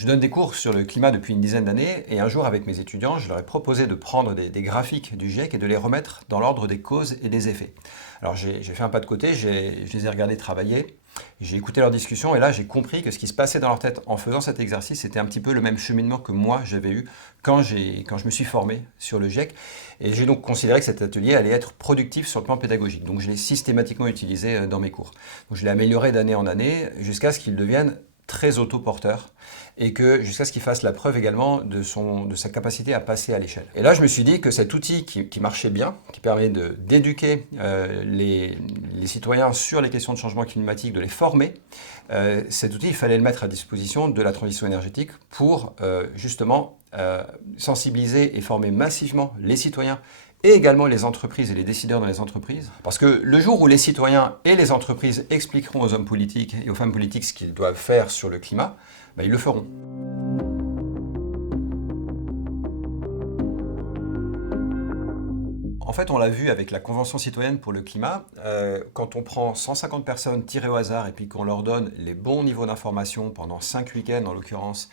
Je donne des cours sur le climat depuis une dizaine d'années et un jour avec mes étudiants, je leur ai proposé de prendre des graphiques du GIEC et de les remettre dans l'ordre des causes et des effets. Alors j'ai fait un pas de côté, je les ai regardés travailler, j'ai écouté leurs discussions et là j'ai compris que ce qui se passait dans leur tête en faisant cet exercice, c'était un petit peu le même cheminement que moi j'avais eu quand je me suis formé sur le GIEC. Et j'ai donc considéré que cet atelier allait être productif sur le plan pédagogique. Donc je l'ai systématiquement utilisé dans mes cours. Donc je l'ai amélioré d'année en année jusqu'à ce qu'il devienne très autoporteur et que jusqu'à ce qu'il fasse la preuve également de sa capacité à passer à l'échelle. Et là, je me suis dit que cet outil qui marchait bien, qui permet d'éduquer les citoyens sur les questions de changement climatique, de les former, cet outil, il fallait le mettre à disposition de la transition énergétique pour justement sensibiliser et former massivement les citoyens et également les entreprises et les décideurs dans les entreprises. Parce que le jour où les citoyens et les entreprises expliqueront aux hommes politiques et aux femmes politiques ce qu'ils doivent faire sur le climat, ben ils le feront. En fait, on l'a vu avec la Convention citoyenne pour le climat, quand on prend 150 personnes tirées au hasard et puis qu'on leur donne les bons niveaux d'information pendant 5 week-ends en l'occurrence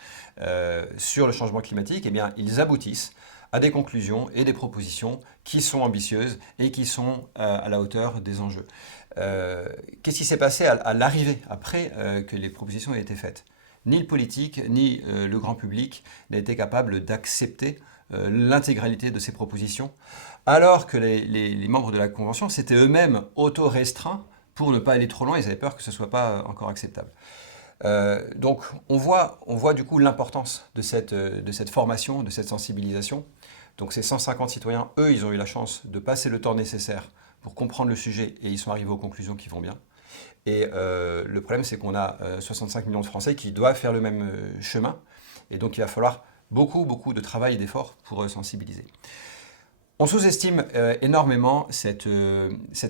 sur le changement climatique, eh bien, ils aboutissent à des conclusions et des propositions qui sont ambitieuses et qui sont à la hauteur des enjeux. Qu'est-ce qui s'est passé à l'arrivée, après que les propositions aient été faites? Ni le politique, ni le grand public n'a été capable d'accepter l'intégralité de ces propositions, alors que les membres de la Convention s'étaient eux-mêmes auto-restreints pour ne pas aller trop loin, ils avaient peur que ce ne soit pas encore acceptable. Donc on voit du coup l'importance de cette formation, de cette sensibilisation. Donc ces 150 citoyens, eux, ils ont eu la chance de passer le temps nécessaire pour comprendre le sujet et ils sont arrivés aux conclusions qui vont bien. Et le problème, c'est qu'on a 65 millions de Français qui doivent faire le même chemin. Et donc il va falloir beaucoup de travail et d'efforts pour sensibiliser. On sous-estime énormément cette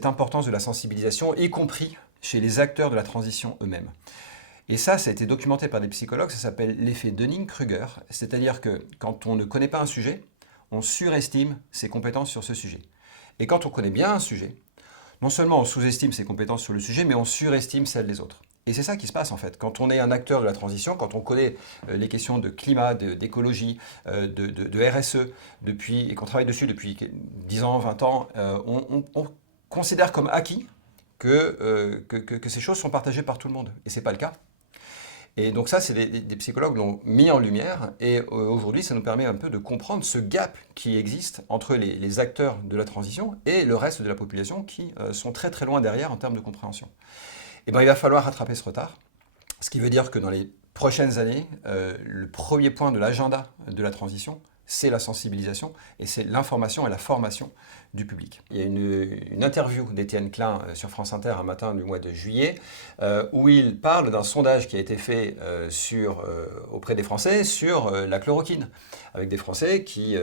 importance de la sensibilisation, y compris chez les acteurs de la transition eux-mêmes. Et ça a été documenté par des psychologues, ça s'appelle l'effet Dunning-Kruger, c'est-à-dire que quand on ne connaît pas un sujet, on surestime ses compétences sur ce sujet. Et quand on connaît bien un sujet, non seulement on sous-estime ses compétences sur le sujet, mais on surestime celles des autres. Et c'est ça qui se passe en fait. Quand on est un acteur de la transition, quand on connaît les questions de climat, d'écologie, de RSE, et qu'on travaille dessus depuis 10 ans, 20 ans, on considère comme acquis que ces choses sont partagées par tout le monde. Et ce n'est pas le cas. Et donc ça, c'est des psychologues l'ont mis en lumière et aujourd'hui, ça nous permet un peu de comprendre ce gap qui existe entre les acteurs de la transition et le reste de la population qui sont très loin derrière en termes de compréhension. Et bien, il va falloir rattraper ce retard, ce qui veut dire que dans les prochaines années, le premier point de l'agenda de la transition, c'est la sensibilisation et c'est l'information et la formation du public. Il y a une interview d'Étienne Klein sur France Inter un matin du mois de juillet où il parle d'un sondage qui a été fait auprès des Français sur la chloroquine, avec des Français qui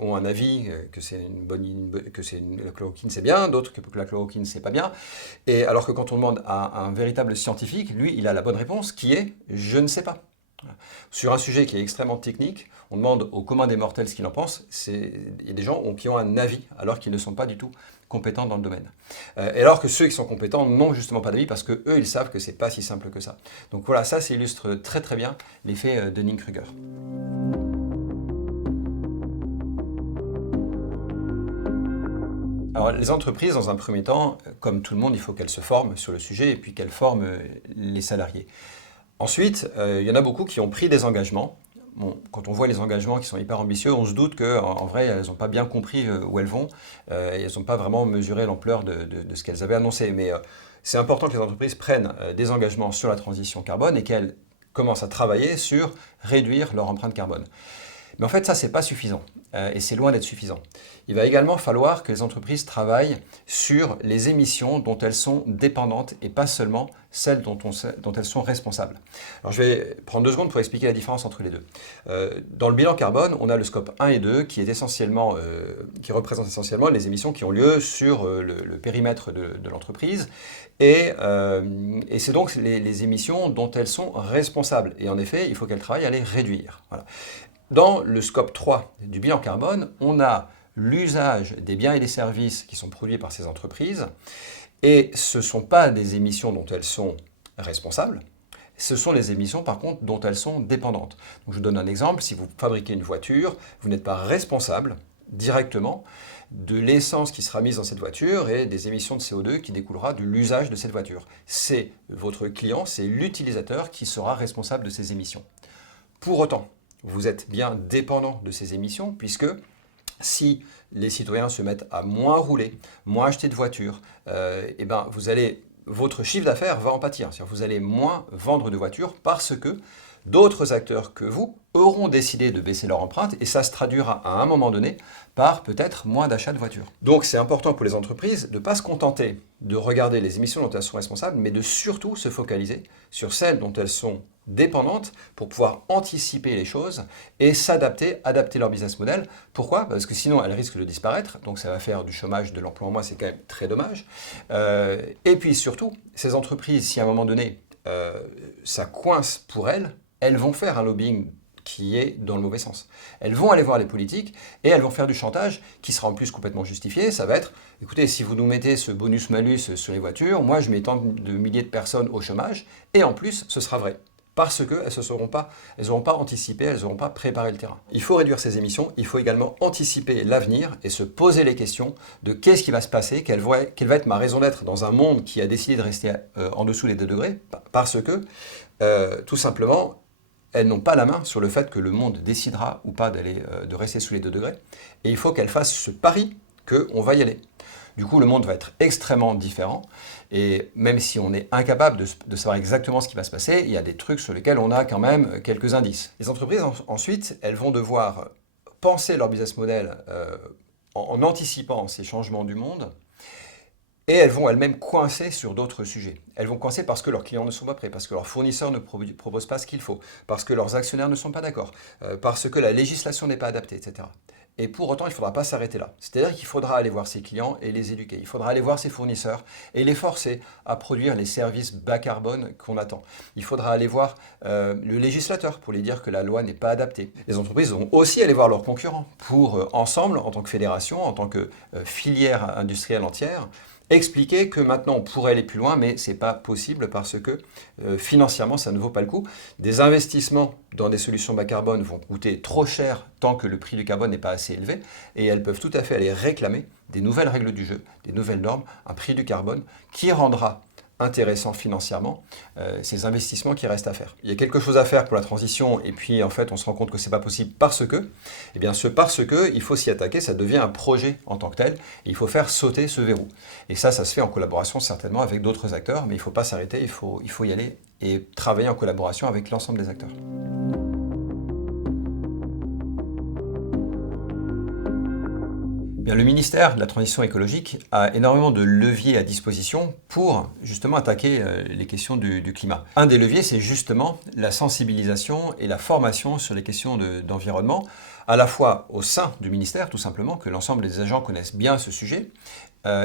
ont un avis que la chloroquine c'est bien, d'autres que la chloroquine c'est pas bien. Et alors que quand on demande à un véritable scientifique, lui il a la bonne réponse qui est « je ne sais pas ». Sur un sujet qui est extrêmement technique, on demande au commun des mortels ce qu'il en pense. Il y a des gens qui ont un avis alors qu'ils ne sont pas du tout compétents dans le domaine. Et alors que ceux qui sont compétents n'ont justement pas d'avis parce qu'eux, ils savent que ce n'est pas si simple que ça. Donc voilà, ça illustre très bien l'effet Dunning-Kruger. Alors les entreprises, dans un premier temps, comme tout le monde, il faut qu'elles se forment sur le sujet et puis qu'elles forment les salariés. Ensuite, il y en a beaucoup qui ont pris des engagements. Bon, quand on voit les engagements qui sont hyper ambitieux, on se doute qu'en vrai, elles n'ont pas bien compris où elles vont et elles n'ont pas vraiment mesuré l'ampleur de ce qu'elles avaient annoncé. Mais c'est important que les entreprises prennent des engagements sur la transition carbone et qu'elles commencent à travailler sur réduire leur empreinte carbone. Mais en fait, ça, ce n'est pas suffisant et c'est loin d'être suffisant. Il va également falloir que les entreprises travaillent sur les émissions dont elles sont dépendantes et pas seulement celles dont elles sont responsables. Alors, je vais prendre 2 secondes pour expliquer la différence entre les deux. Dans le bilan carbone, on a le scope 1 et 2 qui représente essentiellement les émissions qui ont lieu sur le périmètre de l'entreprise et c'est donc les émissions dont elles sont responsables. Et en effet, il faut qu'elles travaillent à les réduire. Voilà. Dans le scope 3 du bilan carbone, on a l'usage des biens et des services qui sont produits par ces entreprises et ce ne sont pas des émissions dont elles sont responsables, ce sont les émissions par contre dont elles sont dépendantes. Donc, je vous donne un exemple, si vous fabriquez une voiture, vous n'êtes pas responsable directement de l'essence qui sera mise dans cette voiture et des émissions de CO2 qui découlera de l'usage de cette voiture. C'est votre client, c'est l'utilisateur qui sera responsable de ces émissions. Pour autant, vous êtes bien dépendant de ces émissions puisque si les citoyens se mettent à moins rouler, moins acheter de voitures, votre chiffre d'affaires va en pâtir. C'est-à-dire que vous allez moins vendre de voitures parce que d'autres acteurs que vous auront décidé de baisser leur empreinte et ça se traduira à un moment donné par peut-être moins d'achats de voitures. Donc c'est important pour les entreprises de ne pas se contenter de regarder les émissions dont elles sont responsables, mais de surtout se focaliser sur celles dont elles sont dépendantes pour pouvoir anticiper les choses et adapter leur business model. Pourquoi? Parce que sinon elles risquent de disparaître, donc ça va faire du chômage, de l'emploi en moins, c'est quand même très dommage. Et puis surtout, ces entreprises, si à un moment donné ça coince pour elles vont faire un lobbying qui est dans le mauvais sens. Elles vont aller voir les politiques et elles vont faire du chantage qui sera en plus complètement justifié. Ça va être, écoutez, si vous nous mettez ce bonus-malus sur les voitures, moi je mets tant de milliers de personnes au chômage et en plus ce sera vrai. Parce qu'elles n'auront pas anticipé, elles n'auront pas préparé le terrain. Il faut réduire ces émissions, il faut également anticiper l'avenir et se poser les questions de qu'est-ce qui va se passer, quelle va être ma raison d'être dans un monde qui a décidé de rester en dessous des 2 degrés, parce que, tout simplement, elles n'ont pas la main sur le fait que le monde décidera ou pas de rester sous les 2 degrés. Et il faut qu'elles fassent ce pari qu'on va y aller. Du coup, le monde va être extrêmement différent. Et même si on est incapable de savoir exactement ce qui va se passer, il y a des trucs sur lesquels on a quand même quelques indices. Les entreprises, ensuite, elles vont devoir penser leur business model en anticipant ces changements du monde. Et elles vont elles-mêmes coincer sur d'autres sujets. Elles vont coincer parce que leurs clients ne sont pas prêts, parce que leurs fournisseurs ne proposent pas ce qu'il faut, parce que leurs actionnaires ne sont pas d'accord, parce que la législation n'est pas adaptée, etc. Et pour autant, il ne faudra pas s'arrêter là. C'est-à-dire qu'il faudra aller voir ses clients et les éduquer. Il faudra aller voir ses fournisseurs et les forcer à produire les services bas carbone qu'on attend. Il faudra aller voir le législateur pour lui dire que la loi n'est pas adaptée. Les entreprises vont aussi aller voir leurs concurrents pour, ensemble, en tant que fédération, en tant que filière industrielle entière, expliquer que maintenant on pourrait aller plus loin, mais ce n'est pas possible parce que financièrement ça ne vaut pas le coup. Des investissements dans des solutions bas carbone vont coûter trop cher tant que le prix du carbone n'est pas assez élevé et elles peuvent tout à fait aller réclamer des nouvelles règles du jeu, des nouvelles normes, un prix du carbone qui rendra intéressant financièrement ces investissements qui restent à faire. Il y a quelque chose à faire pour la transition et puis en fait on se rend compte que c'est pas possible parce que, il faut s'y attaquer, ça devient un projet en tant que tel et il faut faire sauter ce verrou. Et ça se fait en collaboration certainement avec d'autres acteurs, mais il ne faut pas s'arrêter, il faut y aller et travailler en collaboration avec l'ensemble des acteurs. Bien, le ministère de la Transition écologique a énormément de leviers à disposition pour justement attaquer les questions du climat. Un des leviers, c'est justement la sensibilisation et la formation sur les questions d'environnement, à la fois au sein du ministère, tout simplement, que l'ensemble des agents connaissent bien ce sujet,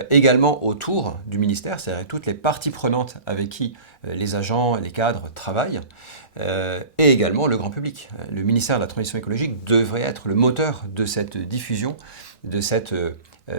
également autour du ministère, c'est-à-dire toutes les parties prenantes avec qui les agents, les cadres travaillent, et également le grand public. Le ministère de la Transition écologique devrait être le moteur de cette diffusion, de cette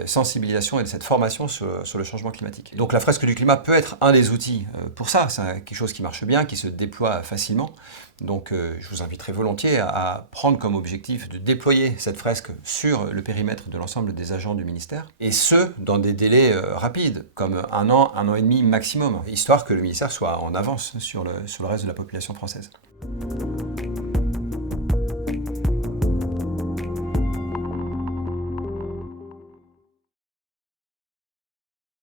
sensibilisation et de cette formation sur le changement climatique. Donc la fresque du climat peut être un des outils pour ça, c'est quelque chose qui marche bien, qui se déploie facilement. Donc je vous inviterai volontiers à prendre comme objectif de déployer cette fresque sur le périmètre de l'ensemble des agents du ministère, et ce, dans des délais rapides, comme un an et demi maximum, histoire que le ministère soit en avance sur le reste de la population française.